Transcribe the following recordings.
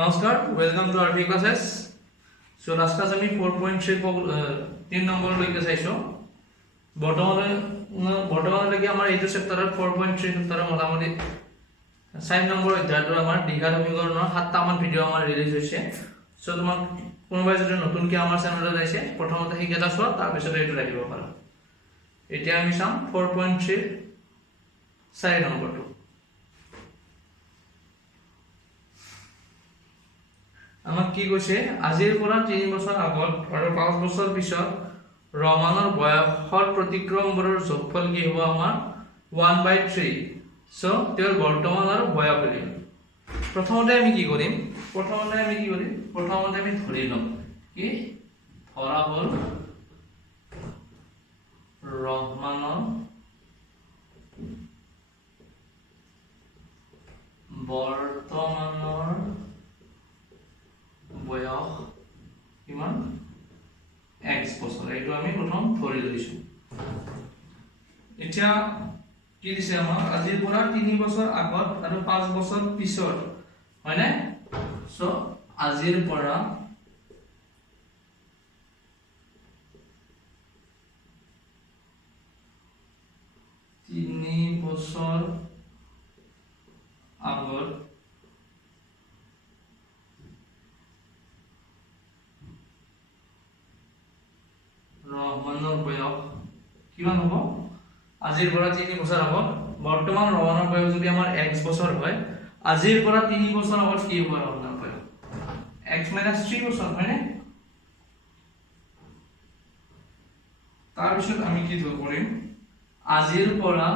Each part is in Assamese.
নমস্কাৰ welcome to our classes so last class আমি 4.3 3 নম্বৰ লৈকে চাইছো বৰ্তমানলৈকে আমাৰ এইটো চেপ্টাৰৰ 4.3 চেপ্টাৰৰ মোটামুটি 4 নম্বৰ অধ্যায়টো আমাৰ দীঘা সমীকৰণৰ 7টা মান ভিডিও আমাৰ ৰিলিজ হৈছে সো তোমাক কোনোবাই যদি নতুনকৈ আমাৰ চেনেলত আহিছে প্ৰথমতে হিকেটা চোৱা তাৰ পিছত এইটো ৰাখিব পাৰা এতিয়া আমি চাম 4.3 4 নম্বৰটো আমাক কি কৈছে আজিৰ পৰা 3 বছৰ আগত আৰু 5 বছৰ পিছত ৰমানৰ বয়সৰ প্ৰতিক্ৰমবোৰৰ যোগফল কি হ'ব আমাৰ 1/3 সো তেওঁৰ বৰ্তমান আৰু বয়স উলিয়াম প্ৰথমতে আমি কি কৰিম প্ৰথমতে আমি ধৰি লম কি ধৰা হ'ল ৰহমানৰ বৰ্তমানৰ বয়স কিমান x বছৰ এইটো আমি প্ৰথম ধৰি লৈছো এতিয়া কি দিছে আমাৰ আজিৰ পৰা 3 বছৰ আগত আৰু 5 বছৰ পিছত হয়নে সো আজিৰ পৰা 3 বছৰ আগত ৰহমানৰ বয়স কিমান হ'ব আজিৰ পৰা 3 বছৰ আগত বৰ্তমান ৰহমানৰ বয়স যদি আমাৰ x বছৰ হয় আজিৰ পৰা 3 বছৰ আগত কি হ'ব ৰহমানৰ বয়স x - 3 বছৰ হয়নে তাৰ পিছত আমি কি কৰিম আজিৰ পৰা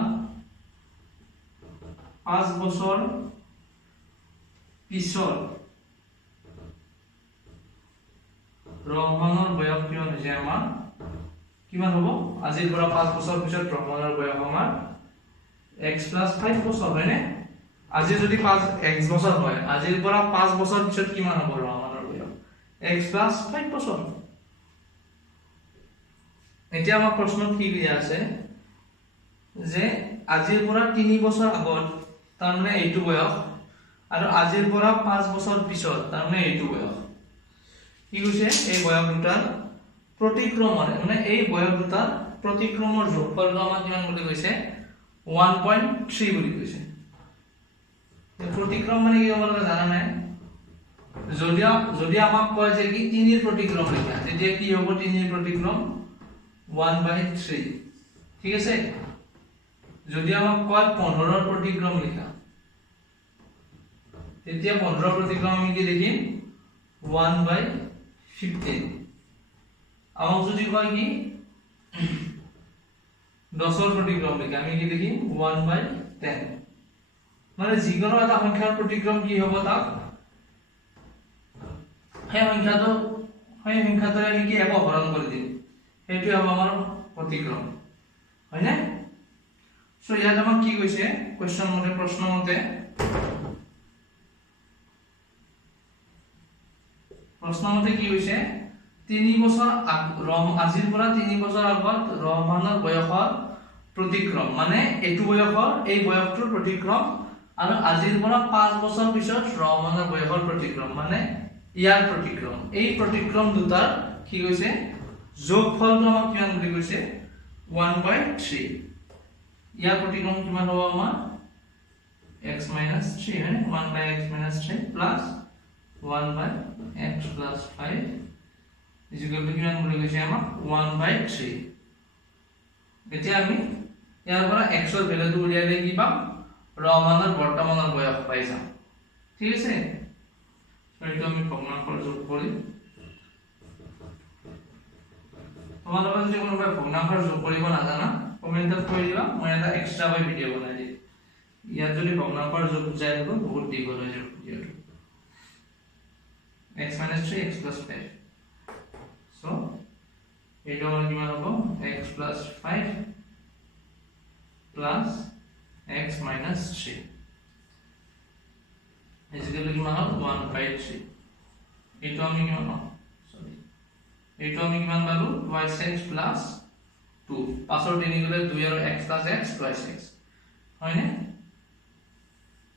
5 বছৰ পিছত ৰহমানৰ বয়স কিমান হৈছে আমাৰ কিমান হ'ব আজিৰ পৰা 5 বছৰ পিছত ৰহমানৰ বয়স আমাৰ x + 5 বছৰ হয়নে আজি যদি 5 x বছৰ হয় আজিৰ পৰা 5 বছৰ পিছত কিমান হ'ব ৰহমানৰ বয়স x + 5 বছৰ এতিয়া আমাৰ প্ৰশ্নত কি দিয়া আছে যে আজিৰ পৰা 3 বছৰ আগত তাৰ মানে এইটো বয়স আৰু আজিৰ পৰা 5 বছৰ পিছত তাৰ মানে এইটো বয়স কি কৈছে এই বয়স দুটাৰ প্ৰতিক্ৰমৰ মানে এই বয়স দুটাৰ প্ৰতিক্ৰমৰ যোগফলটো আমাক কিমান বুলি কৈছে 1.3 বুলি কৈছে এই প্ৰতিক্ৰম মানে কি আপোনালোকে জানা নাই যদি আমাক কয় যে কি 3 ৰ প্ৰতিক্ৰম লিখা তেতিয়া কি হ'ব 3 ৰ প্ৰতিক্ৰম 1/3 ঠিক আছে যদি আমাক কয় 15 ৰ প্ৰতিক্ৰম লিখা তেতিয়া 15 ৰ প্ৰতিক্ৰম আমি কি লিখিম 1/15 আমাক যদি কয় কি 10 ৰ প্ৰতিক্ৰম লিখা আমি কি লিখিম 1/10 মানে যিকোনো এটা সংখ্যাৰ প্ৰতিক্ৰম কি হ'ব তাক সেই সংখ্যাটোৰে আমি কি একো হৰণ কৰি দিম সেইটো হ'ব আমাৰ প্ৰতিক্ৰম হয়নে সো ইয়াত আমাক কি কৈছে কোৱেশ্চন মতে প্ৰশ্ন মতে কি হৈছে 3 বছৰ আজিৰ পৰা 3 বছৰ আগত ৰহমানৰ বয়সৰ প্ৰতিক্ৰম মানে এইটো বয়সৰ এই বয়সটোৰ প্ৰতিক্ৰম আৰু আজিৰ পৰা 5 বছৰ পিছত ৰহমানৰ বয়সৰ প্ৰতিক্ৰম মানে ইয়াৰ প্ৰতিক্ৰম এই প্ৰতিক্ৰম দুটাৰ কি কৈছে যোগফলটো আমাক কিমান বুলি কৈছে 1/3 ইয়াৰ প্ৰতিক্ৰম কিমান হ'ব আমাৰ x - 3 হয় 1/x - 3 plus 1/x + 5 equal to কিমান বুলি কৈছে আমাক 1/3 এতিয়া আমি ইয়াৰ পৰা x ৰ ভ্যালুটো উলিয়ালে কি পাম ৰহমানৰ বৰ্তমানৰ বয়স পাই যাম ঠিক আছে এইটো আমি ভগ্নাংশৰ যোগ কৰি তোমালোকে যদি কোনোবাই ভগ্নাংশৰ যোগ কৰিব নাজানা কমেন্টত কৈ দিবা মই এটা এক্সট্ৰা বাই ভিডিও বনাই দিম ইয়াত যদি ভগ্নাংশৰ যোগ বুজাই দিব বহুত দীঘল হৈ যাব ভিডিওটো x - 3 x + 5 so এইটো আমাৰ কিমান হ'ব x + 5 plus x - 3 equal to কিমান হ'ব 1/3 এইটো আমি কিমান পালো 2x + 2 পাছৰ 3 গলে 2 আৰু x + x 2x হয়নে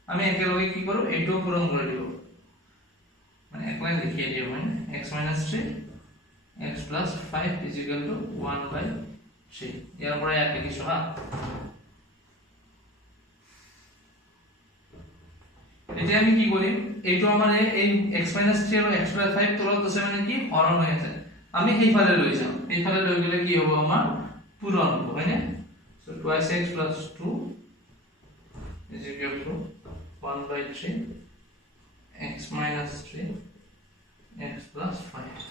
আমি একেলগে কি কৰো এইটো পূৰণ কৰি দিব মানে এক লাইন লিখিয়ে দিও হয় x - 3 x + 5 = 1/3 ইয়াৰ পৰা ইয়াত লিখিছো হা এতিয়া আমি কি কৰিম এইটো আমাৰ এই x - 3 আৰু x + 5 তলত আছে মানে কি হৰণ হৈ আছে আমি এইফালে লৈ যাম এইফালে লৈ গলে কি হ'ব আমাৰ পূৰণ হ'ব হয়নে so 2x + 2 = 1/3 x - 3 x + 5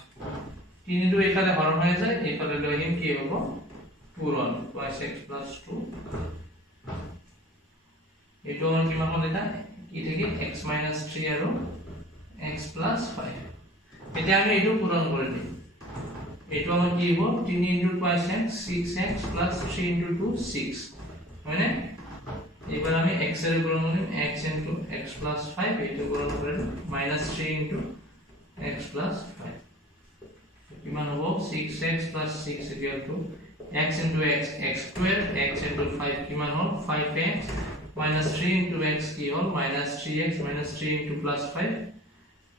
তিনিটো এইফালে হৰণ হৈ যায় এইফালে লৈ আহিম কি হ'ব পূৰণ 2x + 2 এইটো আমাৰ কিমান হ'ল এটা কি থাকে x - 3 আৰু x + 5 এতিয়া আমি এইটো পূৰণ কৰি দিম এইটো আমাৰ কি হ'ব 3 * 5x 6x + 3 * 2 6 হয়নে এবাৰ আমি x এর পূরণ করব x * x + 5 এইটো পূরণ করব -3 * x + 5 কিমান হ'ব 6x + 6 = x * x x2 x * 5 কিমান হ'ল 5x -3 * x কি হ'ল -3x -3 * +5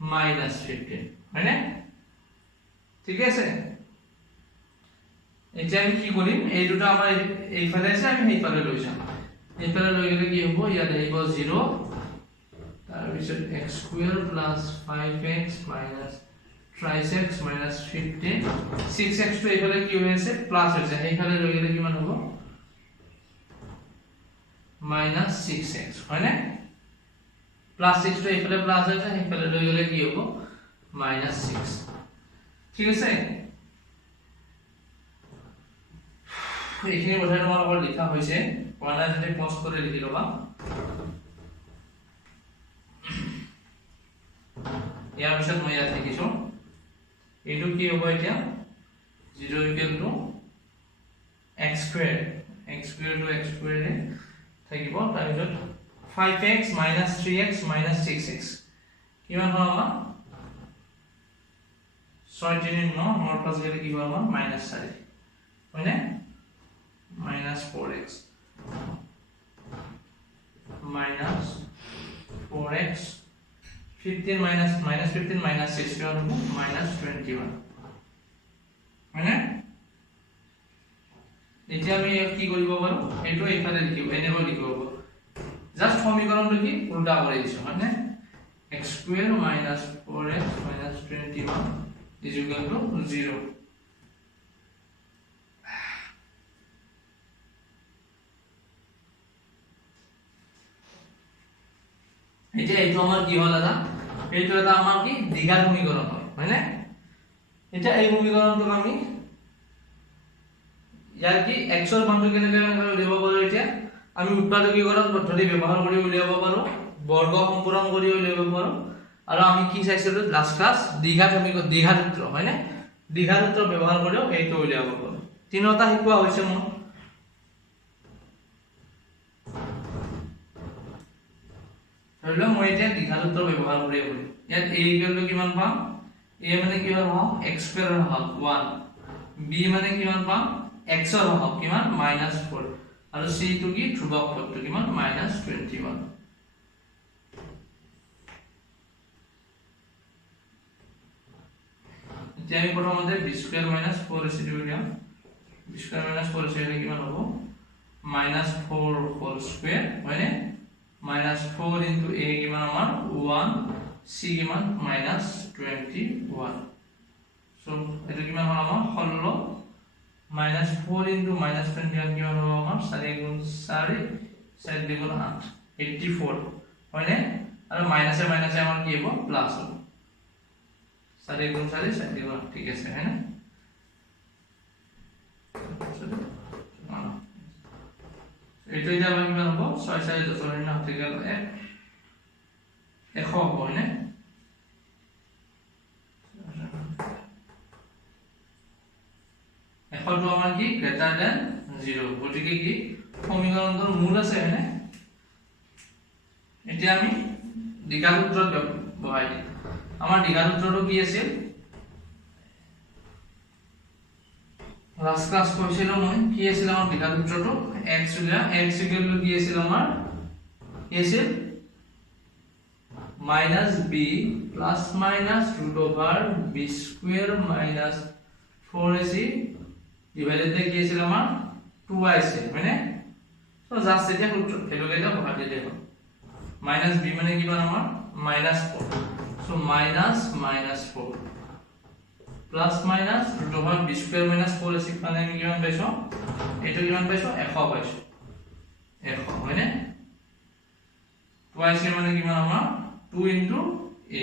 -15 হয়নে ঠিক আছে এতিয়া আমি কি কৰিম এই দুটো আমাৰ এইফালে আছে আমি এইফালে লৈ যাম এইফালে লৈ গলে কি হ'ব ইয়াত আহিব 0 তাৰ পিছত x² + 5x - 3x - 15 6x টো এইফালে কি হৈ আছে প্লাস হৈছে এইফালে লৈ গলে কিমান হ'ব -6x হয়নে +6 টো এইফালে প্লাস হৈছে এইফালে লৈ গলে কি হ'ব -6 ঠিক আছে এইখিনি কথা তোমালোকৰ লিখা হৈছে কোৱানা যদি পজ কৰি লিখি লবা ইয়াৰ পিছত মই ইয়াত লিখিছো এইটো কি হ'ব এতিয়া 0 = x² টো x² ৰে থাকিব তাৰ পিছত 5x - 3x - 6x কিমান হ'ব আমাৰ 6 3 9 মোৰ পাছ গলে কি হ'ব আমাৰ -4 হয়নে -4x -4x 15 -15 -6 কিমান হ'ব -21 হয়নে এতিয়া আমি কি কৰিব পাৰো এইটো এইফালে লিখিব এনেকৈ লিখিব পাৰো জাস্ট সমীকৰণটো কি উল্টা কৰি দিছো হয়নে x² - 4x - 21 = 0 এতিয়া এইটো আমাৰ কি হ'ল দাদা এইটো এটা আমাৰ কি দ্বিঘাত সমীকৰণ হয়নে এতিয়া এই সমীকৰণটোক আমি ইয়াৰ কি x ৰ মানটো কেনেকৈ উলিয়াব পাৰো এতিয়া আমি উৎপাদকীকৰণ পদ্ধতি ব্যৱহাৰ কৰি উলিয়াব পাৰো বৰ্গ সম্পূৰণ কৰি উলিয়াব পাৰো আৰু আমি কি চাইছিলো লাষ্ট ক্লাস দ্বিঘাত সমীকৰণ দ্বিঘাত সূত্ৰ হয়নে দ্বিঘাত সূত্ৰ ব্যৱহাৰ কৰিও এইটো উলিয়াব পাৰো তিনিটা শিকোৱা হৈছে মই ধৰিলো মই এতিয়া দ্বিঘাত সূত্ৰ ব্যৱহাৰ কৰি আছো ইয়াত a = কিমান পাম a মানে কিমান হ'ব x² ৰ হল 1 b মানে কিমান পাম x ৰ হল কিমান -4 আৰু c টো কি ধ্ৰুবক পদটো কিমান -21 এতিয়া আমি প্ৰথমতে b² - 4ac উলিয়াম b² - 4ac কিমান হ'ব -4 whole square হয়নে -4 into a কিমান আমাৰ 1 c কিমান -21 so এটো কিমান হ'ল আমাৰ 16 -4 into -21 কিমান হ'ব আমাৰ 4 * 4 4 * 8 84 হয়নে আৰু মাইনাসে মাইনাসে আমাৰ কি হ'ব প্লাস হ'ব 4 * 4 4 * 8 ঠিক আছে হয়নে এইটো এটা আমি কিমান হ'ব 6 4 10 ৰ হাতে গেল 100 হ'ব হয়নে এখটো আমাৰ কি গ্ৰেটাৰ দেন 0 গতিকে কি সমীকৰণটোৰ মূল আছে হয়নে এতিয়া আমি দ্বিঘাত সূত্ৰত বহাই দিম আমাৰ দ্বিঘাত সূত্ৰটো কি আছিল লাষ্ট ক্লাস কৈছিলো মই কি আছিল আমাৰ দ্বিঘাত সূত্ৰটো x = কি আছিল আমাৰ কি আছিল minus b plus minus root over b square minus 4ac divided by কি আছিল আমাৰ 2ac মানে তো জাস্ট এটা ভ্যালু কেইটা বহাই দিলে হ'ল minus b মানে কিমান আমাৰ minus 4 so minus 4 plus minus root over b square minus 4ac মানে আমি কিমান পাইছো এটো কিমান পাইছো 100 পাইছো 100 হয়নে twice মানে কিমান আমাৰ 2 into a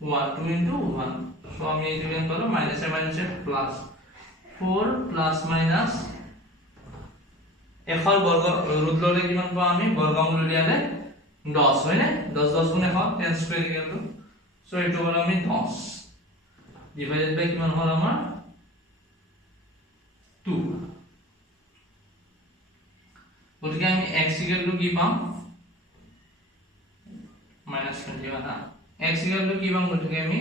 2 into 1 so আমি এই দিবেন পালো minus a plus 4 plus minus f বর্গ রুট ললে কিমান পাও আমি বর্গমূল উলিয়ালে 10 হয়নে 10 10 গুণ 100 10 স্কয়ার ইকুয়াল টু সো এটো হলো আমি 10 ডিভাইডেড বাই কিমান হল আমার 2 গতিকে আমি x ইকুয়াল টু কি পাম -21 না x ইকুয়াল টু কি পাম গতিকে আমি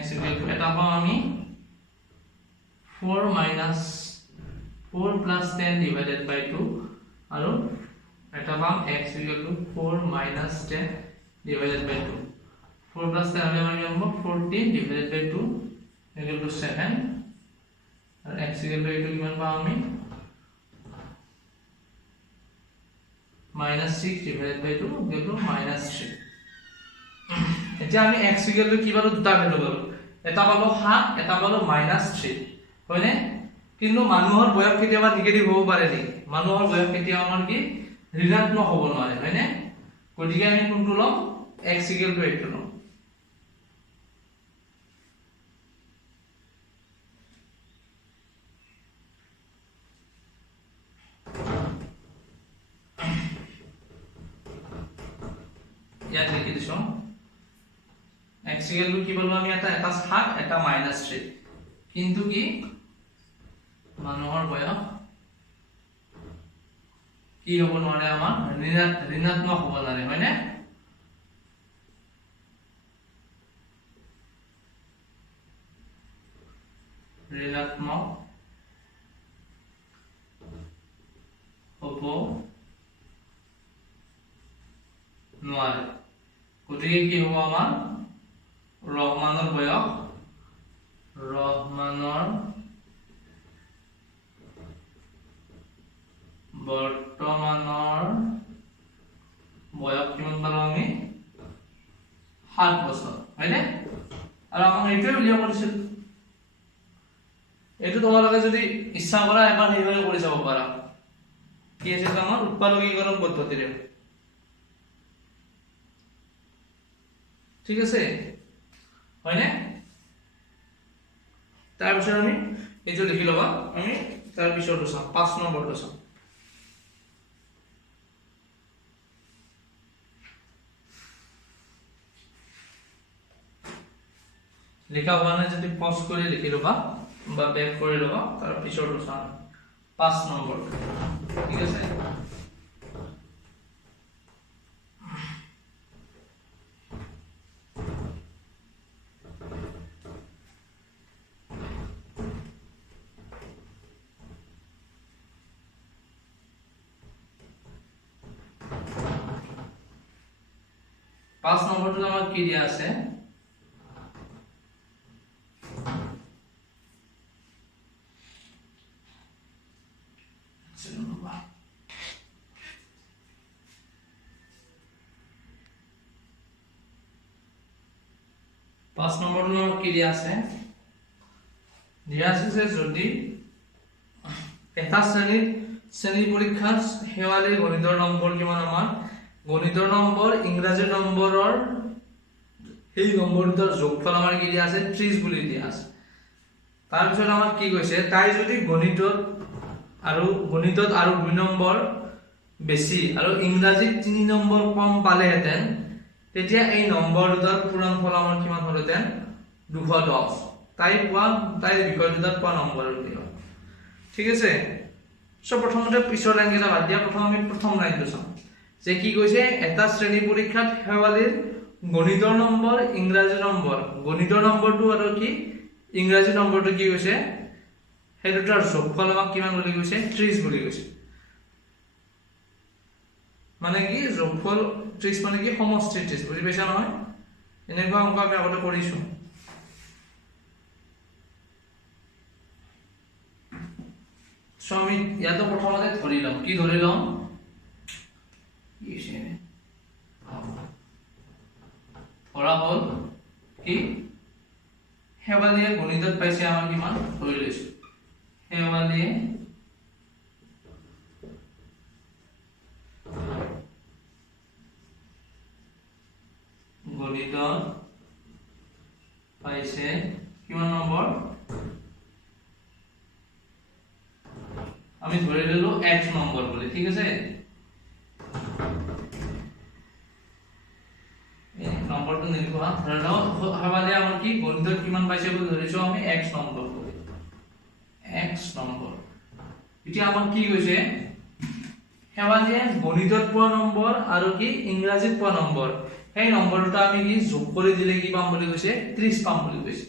x equal to eta পাও আমি 4 minus 4 plus 10 divided by 2 আৰু এটা পাম x equal to 4 minus 10 divided by 2 4 plus 10 হলে আমি পাবো 14 divided by 2 equal to 7 are x equal to এইটো কিমান পাম আমি -6 divided by 2 equal to -3 এতিয়া আমি x ইকুয়াল টু কি পালো দুটা ভ্যালু পালো এটা পালো 7 এটা পালো -3 হয়নে কিন্তু মানুহৰ বয়স কেতিয়াবা নিগেটিভ হ'ব পাৰে নি মানুহৰ বয়স কেতিয়াবা আমাৰ কি ঋণাত্মক হ'ব নোৱাৰে হয়নে গতিকে আমি কোনটো লম x ইকুয়াল টু এইটো লম ইয়াত লিখি দিছো x equal to কি বলবো আমি এটা 7 এটা -3 কিন্তু কি মানুহৰ বয়স কি হ'ব নোৱাৰে আমাৰ ঋণাত্মক হ'ব নোৱাৰে হয়নে ঋণাত্মক হ'ব নোৱাৰে গতিকে কি হ'ব আমাৰ ৰহমানৰ বয়স ৰহমানৰ বৰ্তমানৰ বয়স কিমান পালো আমি 7 বছৰ হয়নে আৰু আমাক এইটোৱে উলিয়াব দিছিল এইটো তোমালোকে যদি ইচ্ছা কৰা এবাৰ সেইভাবে কৰি চাব পাৰা কি আছে আমাৰ উৎপাদকীকৰণ পদ্ধতিৰে ঠিক আছে হয়নে তাৰ পিছত আমি এইটো লিখি লবা আমি তাৰ পিছত চাম 5 নম্বৰটো চাম লিখা হোৱা নাই যদি পজ কৰি লিখি লবা বা বেক কৰি লবা তাৰ পিছৰটো চাম 5 নম্বৰ ঠিক আছে পাঁচ নম্বৰটো আমাৰ কি দিয়া আছে পাঁচ নম্বৰটো আমাৰ কি দিয়া আছে যে যদি এটা শ্ৰেণী পৰীক্ষাত হেৱালীৰ গণিতৰ নম্বৰ কিমান আমাৰ গণিতৰ নম্বৰ ইংৰাজী নম্বৰৰ এই নম্বৰ দুটাৰ যোগফল আমাৰ কি দিয়া আছে 30 বুলি দিয়া আছে তাৰ পিছত আমাক কি কৈছে তাই যদি গণিতত আৰু 2 নম্বৰ বেছি আৰু ইংৰাজীত 3 নম্বৰ কম পালেহেঁতেন তেতিয়া এই নম্বৰ দুটাৰ পূৰণফল আমাৰ কিমান হলহেঁতেন 210 তাই বিষয় দুটাত পোৱা নম্বৰ উলিয়াব ঠিক আছে সব প্ৰথমতে পিছৰ লাইন কেইটা বাদ দিয়া আমি প্ৰথম লাইনটো চাম যে কি কৈছে এটা শ্ৰেণী পৰীক্ষাত হেৱালীৰ গণিতৰ নম্বৰ ইংৰাজী নম্বৰ গণিতৰ নম্বৰটো আৰু কি ইংৰাজী নম্বৰটো কি কৈছে সেই দুটাৰ যোগফল আমাক কিমান বুলি কৈছে 30 বুলি কৈছে মানে কি যোগফল 30 মানে কি সমষ্টি 30 বুজি পাইছা নহয় এনেকুৱা অংক আমি আগতে কৰিছো সো আমি ইয়াতো প্ৰথমতে ধৰি লম কি ধৰি লম ইছে ধৰা হল কি হেৱালিয়ে গণিতত পাইছে আমাৰ কিমান ধৰি লৈছো হেৱালিয়ে গণিতত পাইছে কিমান নম্বৰ আমি ধৰি ললো x নম্বৰ বুলি ঠিক আছে এই নম্বৰটো নিলিখা ধৰি লও হাবালে আমাৰ কি গণিতত কিমান পাইছে বুলি ধৰিছো আমি x নম্বৰ বুলি x নম্বৰ এতিয়া আমাৰ কি কৈছে হেৱালিয়ে গণিতত পোৱা নম্বৰ আৰু কি ইংৰাজীত পোৱা নম্বৰ এই নম্বৰ দুটা আমি কি যোগ কৰি দিলে কি পাম বুলি কৈছে 30 পাম বুলি কৈছে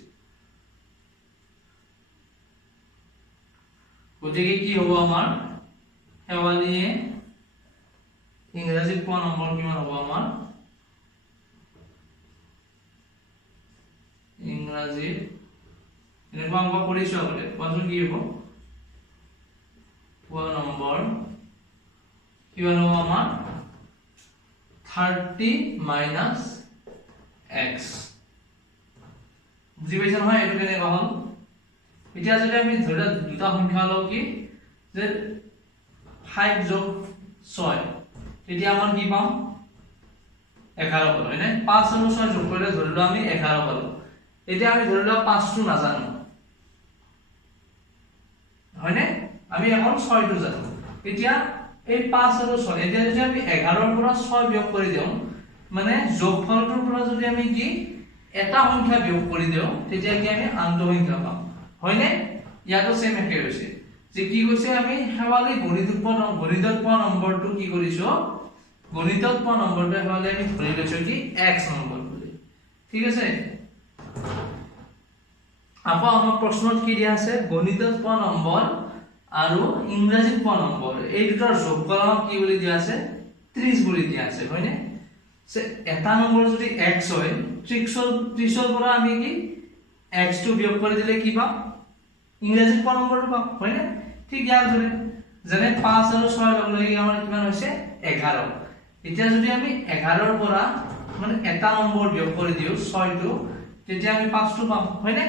গতিকে কি হ'ব আমাৰ হেৱালিয়ে ইংৰাজীত পোৱা নম্বৰ কিমান হ'ব আমাৰ ইংৰাজী এনেকুৱা অংক কৰিছো আগতে কোৱাচোন কি হ'ব পোৱা নম্বৰ কিমান হ'ব আমাৰ 30 minus x বুজি পাইছা নহয় এটো কেনেকুৱা হ'ল এতিয়া যদি আমি ধৰি দুটা সংখ্যা লও কি যে 5 যোগ 6 তেতিয়া আমাৰ কি পাম 11 পালো হয় না 5 আৰু 6 যোগ কৰিলে ধৰিলো আমি 11 পালো এতিয়া আমি ধৰিলো 5 টো নাজানো হয় না আমি এখন 6 টো জানো এতিয়া এই 5 আৰু 6 এতিয়া যদি আমি 11 ৰ পৰা 6 বিয়োগ কৰি দিও মানে যোগফলটোৰ পৰা যদি আমি কি এটা সংখ্যা বিয়োগ কৰি দিও তেতিয়া কি আমি আনটো সংখ্যা পাম হয় নে ইয়াতো সেম একে হৈছে যে কি কৈছে আমি হেৱালি গণিতত পোৱা নম্বৰটো কি কৰিছো গণিতত পোৱা নম্বৰটো হেৱালি আমি ধৰি লৈছো কি x নম্বৰ বুলি ঠিক আছে আপা আমাৰ প্ৰশ্নত কি দিয়া আছে গণিতত পোৱা নম্বৰ আৰু ইংৰাজীত পোৱা নম্বৰ এই দুটাৰ যোগফল আমাক কি বুলি দিয়া আছে 30 বুলি দিয়া আছে হয় নে সে এটা নম্বৰ যদি x হয় 30 ৰ পৰা আমি কি x টো বিয়োগ কৰি দিলে কি পাম ইংৰাজীত পোৱা নম্বৰটো পাম হয় নে ঠিক ইয়াৰ দৰে যেনে 5 আৰু 6 লগ লাগি আমাৰ কিমান হৈছে 11 এতিয়া যদি আমি 11 ৰ পৰা মানে এটা নম্বৰ বিয়োগ কৰি দিও 6 টো তেতিয়া আমি 5 টো পাম হয় নে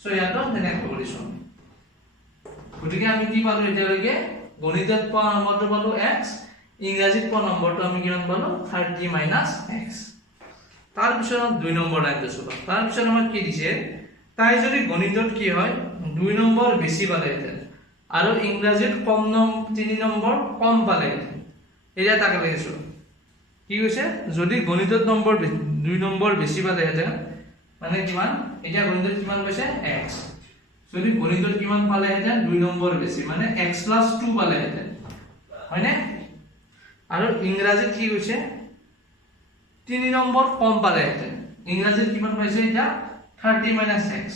সো ইয়াতো তেনেকৈ কৰিছো গতিকে আমি কি পালো এতিয়ালৈকে গণিতত পোৱা নম্বৰটো পালো x ইংৰাজীত পোৱা নম্বৰটো আমি কিমান পালো 30 - x তাৰ পিছত 2 নম্বৰ লাইনটো চোৱা তাৰ পিছত আমাক কি দিছে তাই যদি গণিতত কি হয় 2 নম্বৰ বেছি পালেহেঁতেন আৰু ইংৰাজীত কম 3 নম্বৰ কম পালেহেঁতেন এতিয়া তাকে লাগিছো কি কৈছে যদি গণিতত নম্বৰ 2 নম্বৰ বেছি পালেহেঁতেন মানে কিমান এতিয়া গণিতত কিমান পাইছে x যদি গণিতত কিমান পালেহেঁতেন 2 নম্বৰ বেছি মানে x + 2 পালেহেঁতেন হয় নে আৰু ইংৰাজীত কি কৈছে 3 নম্বৰ কম পালেহেঁতেন ইংৰাজীত কিমান পাইছে এটা 30 - x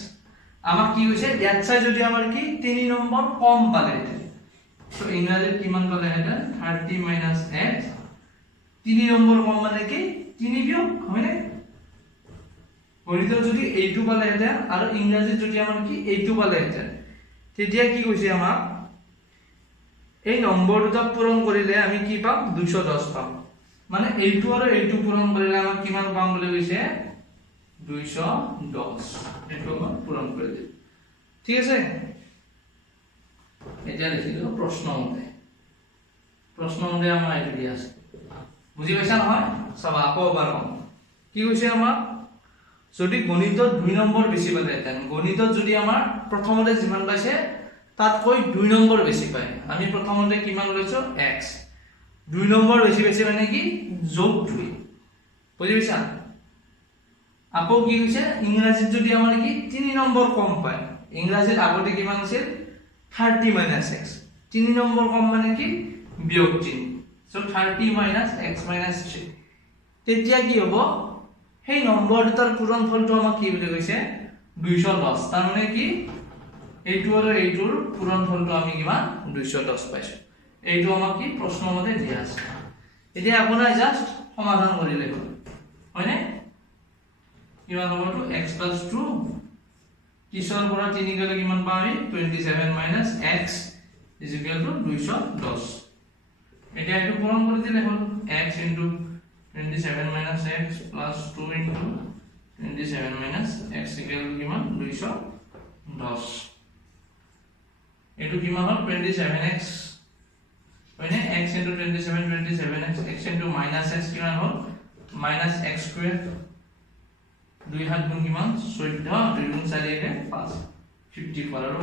আমাক কি কৈছে ইয়াত চাই যদি আমাৰ কি 3 নম্বৰ কম পালেহেঁতেন সো ইংৰাজীত কিমান পালেহেঁতেন 30 - x 3 নম্বৰ কম মানে কি 3 বিয়োগ হয় নে গণিতত যদি এইটো পালেহেঁতেন আৰু ইংৰাজীত যদি আমাৰ কি এইটো পালেহেঁতেন তেতিয়া কি কৈছে আমাক এই নম্বৰ দুটা পূৰণ কৰিলে আমি কি পাম 210 পাম মানে এইটো আৰু এইটো পূৰণ কৰিলে আমাক কিমান পাম বুলি কৈছে 210 এইটো পূৰণ কৰি দিম ঠিক আছে এতিয়া লিখিলো প্ৰশ্ন মতে আমাৰ এইটো দিয়া আছে বুজি পাইছা নহয় চাবা আকৌ এবাৰ কম কি কৈছে আমাক যদি গণিতত 2 নম্বৰ বেছি পালেহেঁতেন গণিতত যদি আমাৰ প্ৰথমতে যিমান পাইছে তাতকৈ 2 নম্বৰ বেছি পায় আমি প্ৰথমতে কিমান লৈছো x 2 নম্বৰ বেছি পাইছে মানে কি যোগ 2 বুজি পাইছা আকৌ কি হৈছে ইংৰাজীত যদি আমাৰ কি 3 নম্বৰ কম পায় ইংৰাজীত আগতে কিমান আছিল 30 - x 3 নম্বৰ কম মানে কি বিয়োগ 3 সো 30 - x - 3 তেতিয়া কি হ'ব সেই নম্বৰ দুটাৰ পূৰণফলটো আমাক কি বুলি কৈছে 210 তাৰ মানে কি এইটো আৰু এইটোৰ পূৰণফলটো আমি কিমান 210 পাইছো এইটো আমাক কি প্ৰশ্ন মতে দিয়া আছে এতিয়া আপোনাৰ জাস্ট সমাধান কৰিলে হ'ল হয়নে কিমান হ'ব তো x + 2 30 ৰ পৰা 3 গলে কিমান পাম আমি 27 - x = 210 এতিয়া এইটো পূৰণ কৰি দিলে হ'ল x * 27 - x + 2 * 27 - x = কিমান 210 এইটো কিমান হ'ল 27x হয়নে x * 27 27x x * -x কিমান হ'ল -x² 2 7 গুণ কিমান 14 2 গুণ 4 = 5 54 আৰু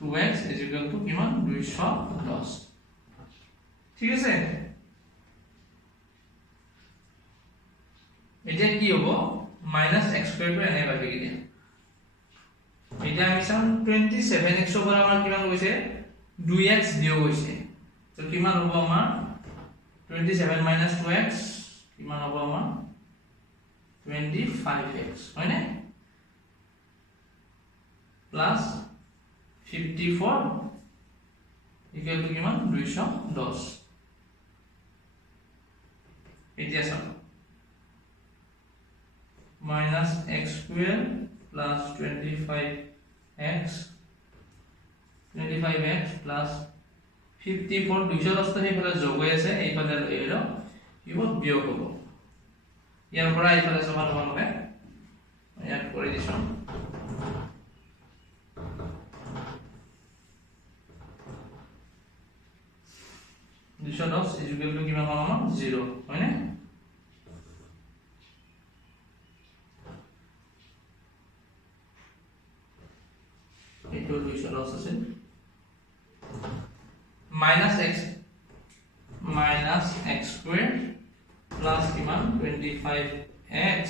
-2x = কিমান 210 ঠিক আছে এটা কি হ'ব -x² টো এনে পাবি কি এটা আমি চাম 27x ৰ পৰা আমাৰ কিমান গৈছে 2x দিও গৈছে তো কিমান হ'ব আমাৰ 27 - 2x কিমান হ'ব আমাৰ 25x হয়নে প্লাস 54 ইকুয়াল টু কিমান 210 এতিয়া চাও -x² plus 25x 25x plus 54 210 টো এইফালে যোগ হৈ আছে এইফালে এৰো কিবা বিয়োগ হ'ব ইয়াৰ পৰা এইফালে সমান হবে ইয়াত কৰি দিছো 210 ইকুয়াল টু কিমান হ'ব 0 হয়নে এইটো 210 আছে -x² plus কিমান 25x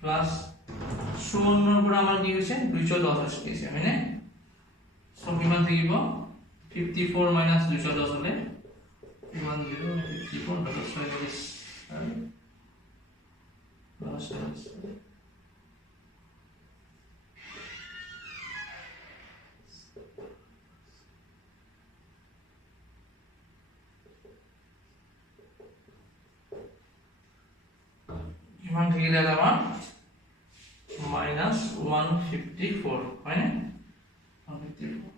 plus 54 ৰ পৰা আমাৰ কি হৈছে 210 হৈছে হয়নে সো কিমান থাকিব 54 - 210 হলে কিমান 0 54 plus কিমান থাকিলে আমাৰ -154 হয়নে 154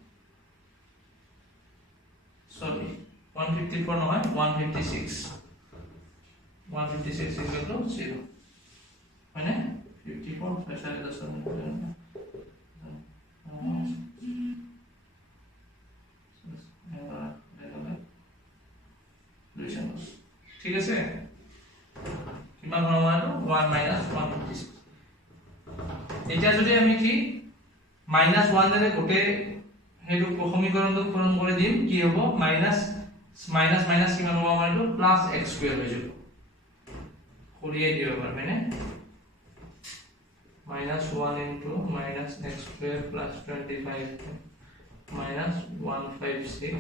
সরি 154 নহয় 156 156 = 0 হয়নে 54 পয়সা 10 ঠিক আছে কিমান হ'ব 1 - 156 এতিয়া যদি আমি কি -1 ৰে গোটে হেতু সমীকৰণটো পূৰণ কৰি দিম কি হ'ব মাইনাস কিমান হ'ব আমাৰ এটো +x² হৈ যাব কৰিয়ে দিব পারবেনে -1 * -x² + 25 -156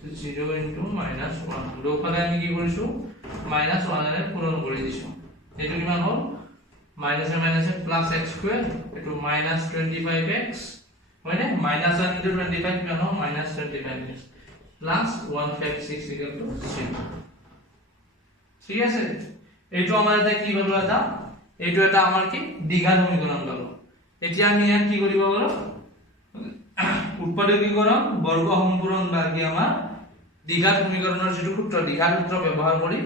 0 * -1 দুফালে আমি কি কৰিছো -1 ৰে পূৰণ কৰি দিছো এটো কিমান হ'ল -x² এটো -25x হয়নে -1 * 25 কিমান হ'ব -25x plus 156 equal to 0 ঠিক আছে এইটো আমাৰ এটা কি পালো এটা এইটো এটা আমাৰ কি দ্বিঘাত সমীকৰণ পালো এতিয়া আমি ইয়াত কি কৰিব পাৰো উৎপাদকীকৰণ বৰ্গ সম্পূৰণ বা কি আমাৰ দ্বিঘাত সমীকৰণৰ যেটো সূত্ৰ দ্বিঘাত সূত্ৰ ব্যৱহাৰ কৰি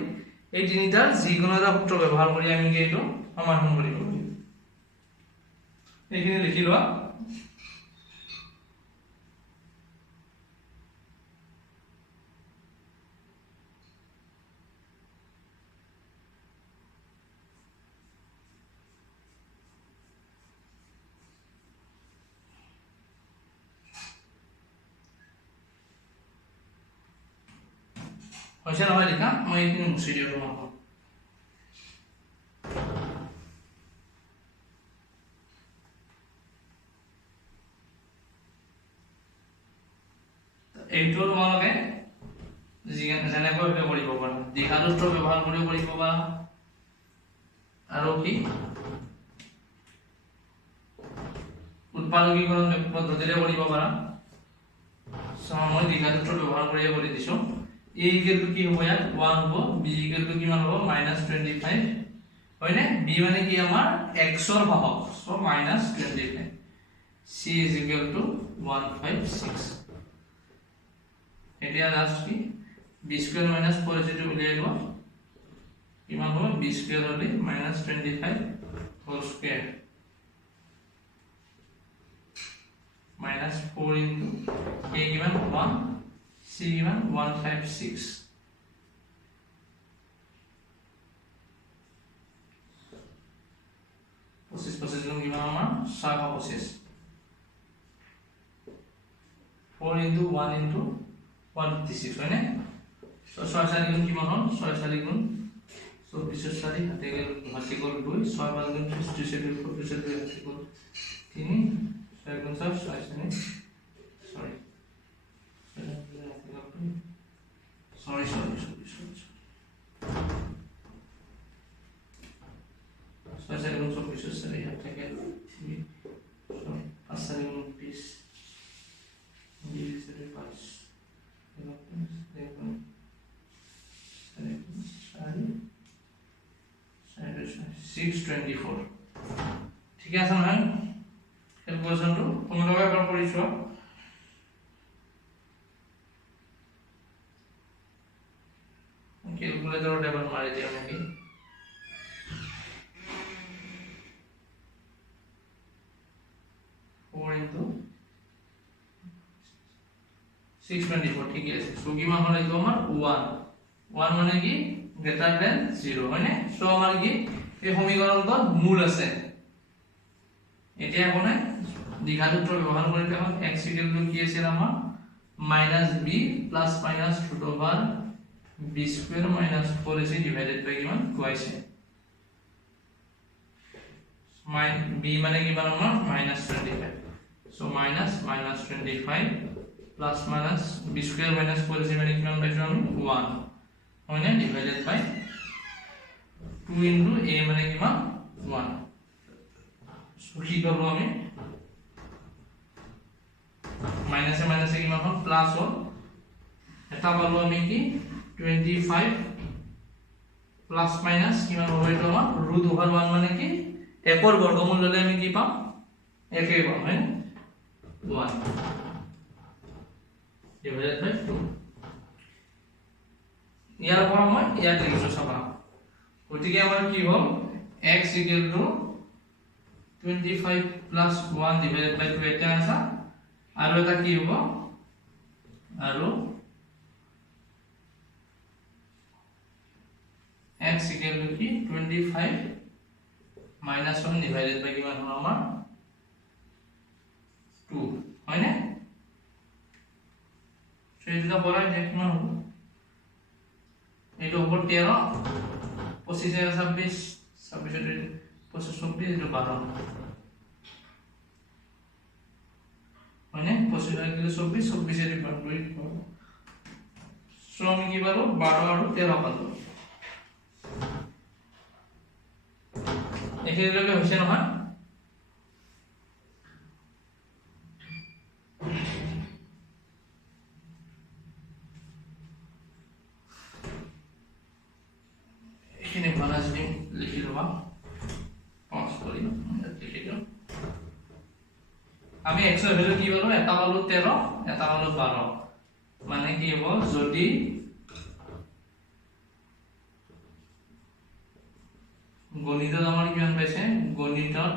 এই তিনিটাৰ যিকোনো এটা সূত্ৰ ব্যৱহাৰ কৰি আমি কি এইটো সমাধান কৰিব পাৰিম এইখিনি লিখি লোৱা হৈছে নহয় লিখা মই এইখিনি মুছি দিও তোমাক এইটো তোমালোকে যেনেকৈ কৰিব পাৰা দ্বিঘাত সূত্ৰ ব্যৱহাৰ কৰি কৰিব পাৰা আৰু কি উৎপাদকীকৰণ পদ্ধতিৰে কৰিব পাৰা মই দীঘাসূত্ৰ ব্যৱহাৰ কৰি কৰি দিছো a ইকুৱেল টু কি হ'ব ইয়াত 1 হ'ব b ইকুৱেল টু কিমান হ'ব -25 হয়নে b মানে কি আমাৰ x ৰ ভাগক so -25 c is equal to 156 এতিয়া লাষ্ট কি b স্কয়ার - 4 যেটো উলিয়াই লোৱা কিমান হ'ব b স্কয়ার হলে -25 whole square -4 into a given 1 c given 156 25 গুণ কিমান আমাৰ 625 4 into 1 into 156 হয়নে সো 6 4 গুণ কিমান হ'ল 6 4 গুণ 24 4 হাতে গেল হাতে গল 2 6 5 গুণ 32 হাতে গল 3 6 গুণ 7 6 সরি সরি 6 4 গুণ 24 4 হাতে গেল 5 4 গুণ 20 624 ঠিক আছে নহয় ক্যালকুলেশনটো তোমালোকে এবাৰ কৰিছো ক্যালকুলেটৰত এবাৰ মাৰি দিয়া নেকি 4 into 624 ঠিক আছে সো কিমান হল এইটো আমাৰ 1 মানে কি গ্ৰেটাৰ দেন 0 হয়নে সো আমাৰ কি এই সমীকৰণটোত মূল আছে এতিয়া কোনে দ্বিঘাত ব্যৱহাৰ কৰি দেখোন x ইকুৱেল টু কি আছিল আমাৰ -b plus minus √ over b square - 4ac divided by কিমান কোয়াইছে b মানে কিমান আমাৰ -25 so -25 plus minus b square - 4ac মানে কিমান পাইছো আমি 1 হয়নে ডিভাইডেড বাই 2 into a মানে কিমান 1 সো কি করব আমি মাইনাসে মাইনাসে কিমান হল প্লাস হল এটা পালো আমি কি 25 প্লাস মাইনাস কিমান হবে এটা আমার √1 মানে কি একর বর্গমূল ললে আমি কি পাম একে পাম হ্যাঁ 1 ডিভাইডেড বাই 2 ইয়াৰ পৰা মই ইয়াত লিখিছো চাবা গতিকে আমাৰ কি হ'ল x equal to 25 plus 1 divided by 2 এটা আছে আৰু এটা কি হ'ব আৰু x equal to কি 25 minus 1 divided by কিমান হ'ল আমাৰ 2 হয়নে সেইটা বড় যে কিমান হ'ব এইটো হ'ব 13 25 26 26 25 এটা 12 মানে 25 এর 24 26 এর ডিভাইড করি সো আমি কি পাবো 12 আর 13 পাবো এখানে লগে হইছে না এখানে বানাস দিন লিখি লবা পাস করি লিখি দাও আমি x এর ভ্যালু কি পাবো এটা পাবো 13 এটা পাবো 12 মানে কি হবে যদি গণিতত আমার কিমান পাইছে গণিতত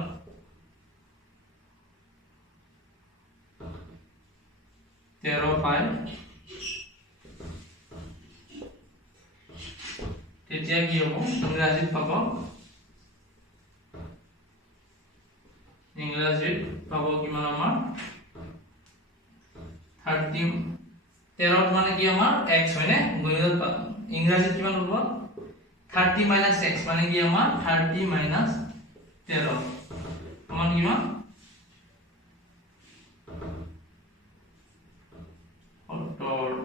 তেরো পাই তেতিয়া কি হ'ব ইংৰাজীত পাব কিমান আমাৰ 13 13 মানে কি আমাৰ x হয়নে গণিতত ইংৰাজীত কিমান হ'ব 30 minus x মানে কি আমাৰ 30 minus 13 সমান কিমান 17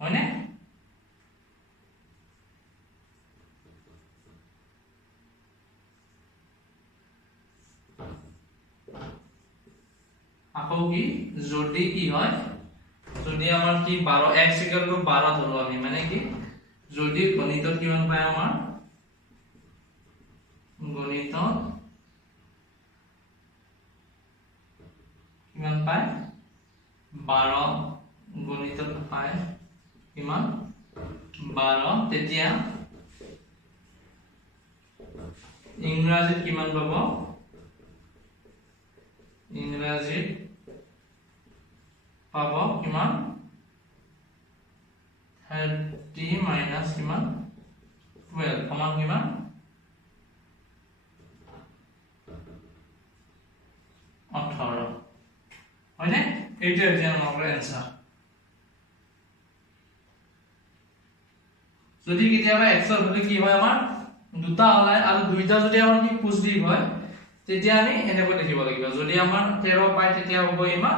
হয়নে আকৌ কি যদি কি হয় যদি আমাৰ কি 12 x = 12 ধৰো আমি মানে কি যদি গণিতত কিমান পায় আমাৰ গণিতত কিমান পায় 12 গণিতত পায় কিমান 12 তেতিয়া ইংৰাজীত কিমান পাব ইংৰাজীত পাব কিমান 30 মাইনাস কিমান 12 সমান কিমান 18 হয়নে এইটো এতিয়া আমাৰ आंसर যদি কেতিয়াবা x ৰ ভ্যালু কি হয় আমাৰ দুটা হলাই আৰু দুইটা যদি আমাৰ কি পজিটিভ হয় তেতিয়া আমি এনেকৈ লিখিব লাগিব যদি আমাৰ 13 পায় তেতিয়া হ'ব ইমান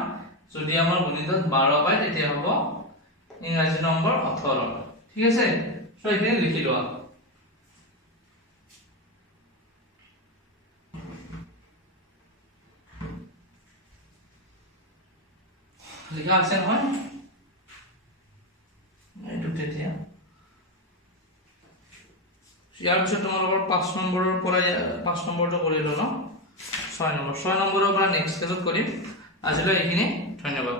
যদি আমাৰ গণিতত 12 পায় তেতিয়া হ'ব ইংৰাজী নম্বৰ 18 ঠিক আছে সো এখানে লিখি লোৱা লিখা আছে নহয় এইটো তেতিয়া ইয়াৰ পিছত তোমালোকৰ 5 নম্বৰৰ পৰা 5 নম্বৰটো কৰিলো ন 6 নম্বৰ 6 নম্বৰৰ পৰা নেক্সট ক্লাছত কৰিম আজিলৈ এইখিনি ধন্যবাদ